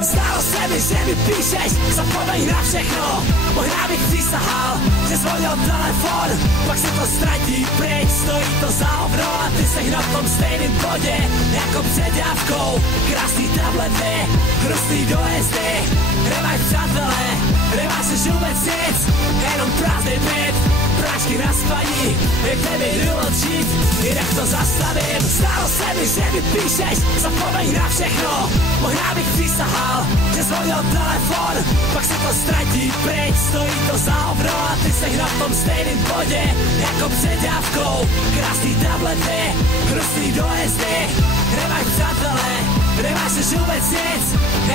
Zdalo se mi, že mi píšeš, zapomeň na všechno. Možná bych přísahal, že zvonil telefon, pak se to ztratí pryč, stojí to za hovno a ty seš na tom stejným bodě, jako před dávkou. Krásný tablety, hrustý dojezdy, nemáš přátelé, nemáš už vůbec nic, jenom prázdný byt, prášky na spaní, kde mi vyločit, jinak to zastavím. Zdalo se mi, že mi píšeš, zapomeň na všechno. Možná bych přísahal, že zvonil telefon, pak se to ztratí pryč, stojí to za hovno a ty seš na tom stejným bodě, jako před dávkou. Krásný tablety, hrustý dojezdy, nemáš přátelé, nemáš už vůbec nic,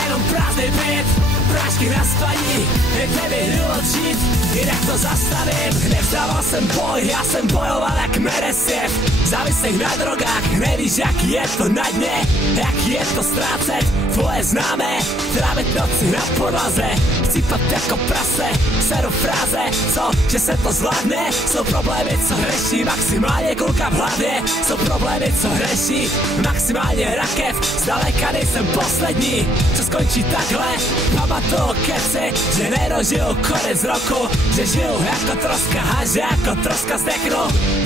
jenom prázdný byt, prášky na spaní, kde mi vyločit, jinak to zastavím. Nevzdával jsem boj, já jsem bojoval jak Meresev, závislých na drogách, nevíš jaký je to na dně, jaký je to ztrácet tvoje známé, trávit noci na podlaze, chcípat jako prase, seru fráze, co, že se to zvládne, jsou problémy, co hreší, maximálně kulka v hlavě, jsou problémy, co hreší, maximálně rakev, zdaleka nejsem poslední, co skončí takhle, pamatuju keci, že nedožiju konec roku, že žiju jako troska, a že jako troska zdechnu,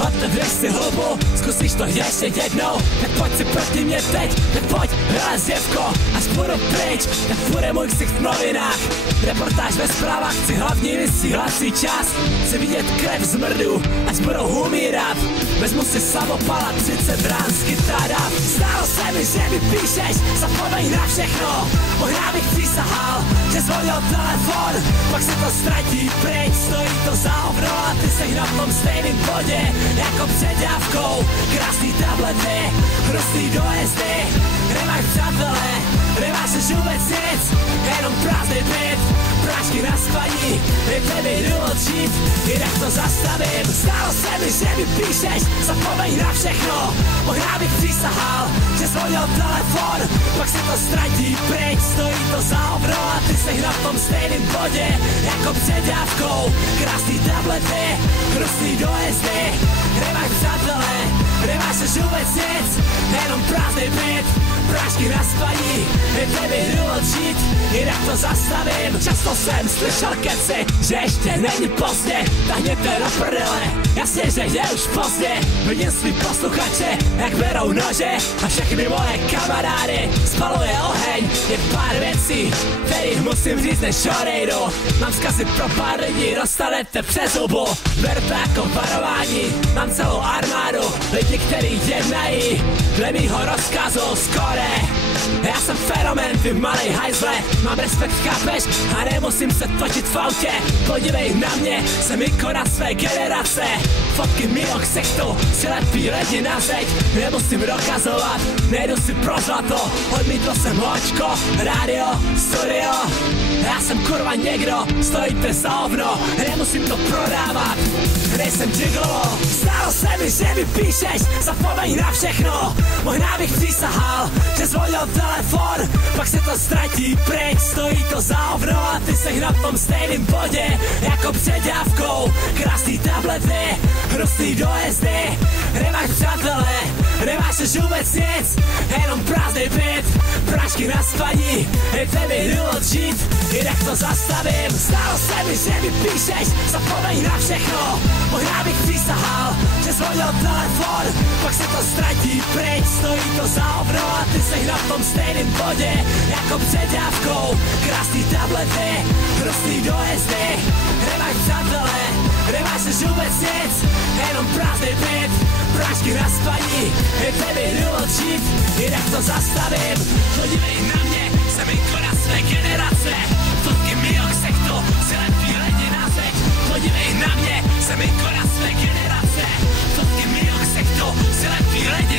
otevřeš si hubu, zkusíš to ještě jednou, tak pojď si proti mě teď, tak pojď, hele zjevko, až budu pryč, tak bude můj ksicht v novinách, reportáž ve zprávách, chci hlavní vysílací čas, chci vidět krev z mrdu, až budou umírat, vezmu si samopala, 30 rán z kytára. Zdálo se mi, že mi píšeš, zapomeň na všechno, možná bych přísahal, že zvonil telefon, pak se to ztratí pryč, stojí to za hovno a ty seš na tom stejným bodě, jako před dávkou. Krásný tablety, hrustý dojezdy, nemáš přátelé, nemáš už vůbec nic, jenom prázdný byt, prášky na spaní, kde mi vyločit, jinak to zastavím. Zdálo se mi, že mi píšeš, zapomeň na všechno, možná bych přísahal, že zvonil telefon, pak se to ztratí pryč, stojí to za hovno a ty seš na tom stejným bodě, jako před dávkou. Krásný tablety, hrustý dojezdy, nemáš přátelé, nemáš už vůbec nic, jenom prázdný byt, prášky na spaní, kde mi vyločit, jinak to zastavím. Často jsem slyšel keci, že ještě není pozdě, tahněte do prdele, jasně, že je už pozdě. Vidím svý posluchače, jak berou nože a všechny moje kamarády spaluje oheň. Je pár věcí, kterých musím říct, než odejdu. Mám vzkazy pro pár lidí, dostanete přes hubu, ber to jako varování. Mám celou armádu lidí, kteří jednají dle mýho rozkazu skore. Já jsem fenomén, ty malej hajzle, mám respekt, chápeš, a nemusím se točit v autě. Podívej na mě, jsem ikona své generace, fotky mýho ksichtu si lepí lidi na zeď. Nemusím dokazovat, nejdu si pro zlato, odmítl jsem hočko, rádio, studio. Já jsem kurva někdo, stojíte za hovno, nemusím to prodávat, nejsem gigolo. Zdálo se mi, že mi píšeš, zapomeň na všechno, možná bych přísahal, že zvonil telefon, pak se to ztratí pryč, stojí to za hovno a ty seš na tom stejným bodě, jako před dávkou. Krásný tablety, hrustý dojezdy, nemáš přátelé, nemáš už vůbec nic, jenom prázdný byt, prášky na spaní, kde mi vyločit, jinak to zastavím. Zdálo se mi, že mi píšeš, zapomeň na všechno, možná bych přísahal, že zvonil telefon, pak se to ztratí pryč, stojí to za hovno a ty seš na tom stejným bodě, jako před dávkou. Krásný tablety, hrustý dojezdy, nemáš přátelé, nemáš už vůbec nic, jenom prázdný byt, prášky na spaní, kde mi vyločit, jinak to zastavím. Podívej na mě, jsem ikona své generace, fotky mýho ksichtu si lepí lidi na zeď. Podívej na mě, jsem ikona své generace, fotky mýho ksichtu si lepí lidi